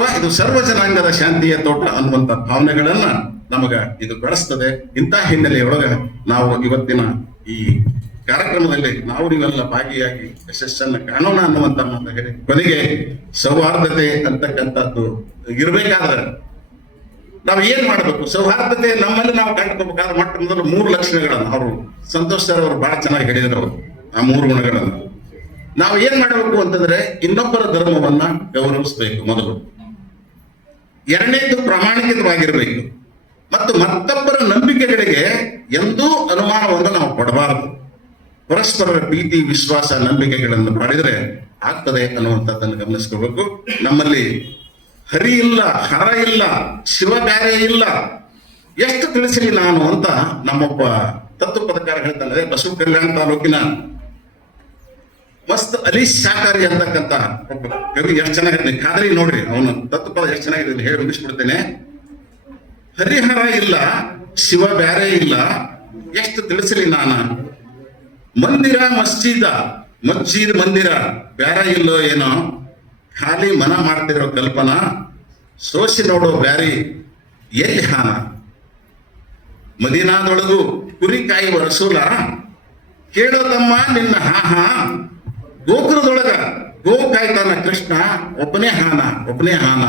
ಅಥವಾ ಇದು ಸರ್ವ ಜನಾಂಗದ ಶಾಂತಿಯ ತೋಟ ಅನ್ನುವಂತ ಭಾವನೆಗಳನ್ನ ನಮಗ ಇದು ಬೆಳೆಸ್ತದೆ. ಇಂಥ ಹಿನ್ನೆಲೆಯೊಳಗ ನಾವು ಇವತ್ತಿನ ಈ ಕಾರ್ಯಕ್ರಮದಲ್ಲಿ ನಾವು ನೀವೆಲ್ಲ ಭಾಗಿಯಾಗಿ ಯಶಸ್ಸನ್ನ ಕಾಣೋಣ ಅನ್ನುವಂತ ಮಾತು ಹೇಳಿ ಕೊನೆಗೆ ಸೌಹಾರ್ದತೆ ಅಂತಕ್ಕಂಥದ್ದು ಇರ್ಬೇಕಾದ್ರೆ ನಾವು ಏನ್ ಮಾಡಬೇಕು? ಸೌಹಾರ್ದತೆ ನಮ್ಮಲ್ಲಿ ನಾವು ಕಂಡುಕೋಬೇಕಾದ್ರೆ ಮೊಟ್ಟ ಮೊದಲು 3 ಲಕ್ಷಣಗಳನ್ನು ಅವರು ಸಂತೋಷ್ ಸರ್ ಅವರು ಬಹಳ ಚೆನ್ನಾಗಿ ಹೇಳಿದ್ರು ಅವರು ಆ 3 ಗುಣಗಳನ್ನು. ನಾವು ಏನ್ ಮಾಡಬೇಕು ಅಂತಂದ್ರೆ ಇನ್ನೊಬ್ಬರ ಧರ್ಮವನ್ನ ಗೌರವಿಸಬೇಕು ಮೊದಲು. ಎರಡನೇದು ಪ್ರಾಮಾಣಿಕವಾಗಿರ್ಬೇಕು. ಮತ್ತು ಮತ್ತೊಬ್ಬರ ನಂಬಿಕೆಗಳಿಗೆ ಎಂದೂ ಅನುಮಾನವನ್ನು ನಾವು ಕೊಡಬಾರದು. ಪರಸ್ಪರರ ಪ್ರೀತಿ, ವಿಶ್ವಾಸ, ನಂಬಿಕೆಗಳನ್ನು ಮಾಡಿದರೆ ಆಗ್ತದೆ ಅನ್ನುವಂಥದ್ದನ್ನು ಗಮನಿಸ್ಕೋಬೇಕು. ನಮ್ಮಲ್ಲಿ ಹರಿ ಇಲ್ಲ, ಹರ ಇಲ್ಲ, ಶಿವ ಬ್ಯಾರೆ ಇಲ್ಲ, ಎಷ್ಟು ತಿಳಿಸಲಿ ನಾನು ಅಂತ ನಮ್ಮೊಬ್ಬ ತತ್ವ ಪದಕಾರ ಹೇಳ್ತಾನೆ. ಬಸವ ಕಲ್ಯಾಣ ತಾಲೂಕಿನ ಮಸ್ತ್ ಅಲಿ ಶಾಕಾರಿ ಅಂತಕ್ಕಂಥ ಒಬ್ಬ ಕವಿ ಎಷ್ಟು ಚೆನ್ನಾಗಿರ್ತೀನಿ ಖಾದ್ರಿ ನೋಡ್ರಿ, ಅವನು ತತ್ವಪದ ಎಷ್ಟು ಚೆನ್ನಾಗಿದೆ ಹೇಳಿ ಮುಗಿಸ್ಬಿಡ್ತೇನೆ. ಹರಿಹರ ಇಲ್ಲ, ಶಿವ ಬ್ಯಾರೆ ಇಲ್ಲ, ಎಷ್ಟು ತಿಳಿಸಲಿ ನಾನ, ಮಂದಿರ ಮಸ್ಜಿದ್ ಮಂದಿರ ಬ್ಯಾರೆ ಇಲ್ಲೋ ಏನೋ, ಖಾಲಿ ಮನ ಮಾಡ್ತಿರೋ ಕಲ್ಪನಾ, ಸೋಸಿ ನೋಡೋ ಬ್ಯಾರಿ ಎಲ್ಲಿ ಹಾನ, ಮದೀನಾದೊಳಗು ಕುರಿ ಕಾಯುವ ರಸೂಲ, ಕೇಳೋ ತಮ್ಮ ನಿನ್ನ ಹಾ, ಗೋಕುಲದೊಳಗ ಗೋ ಕಾಯ್ತಾನ ಕೃಷ್ಣ, ಒಬ್ಬನೇ ಹಾನ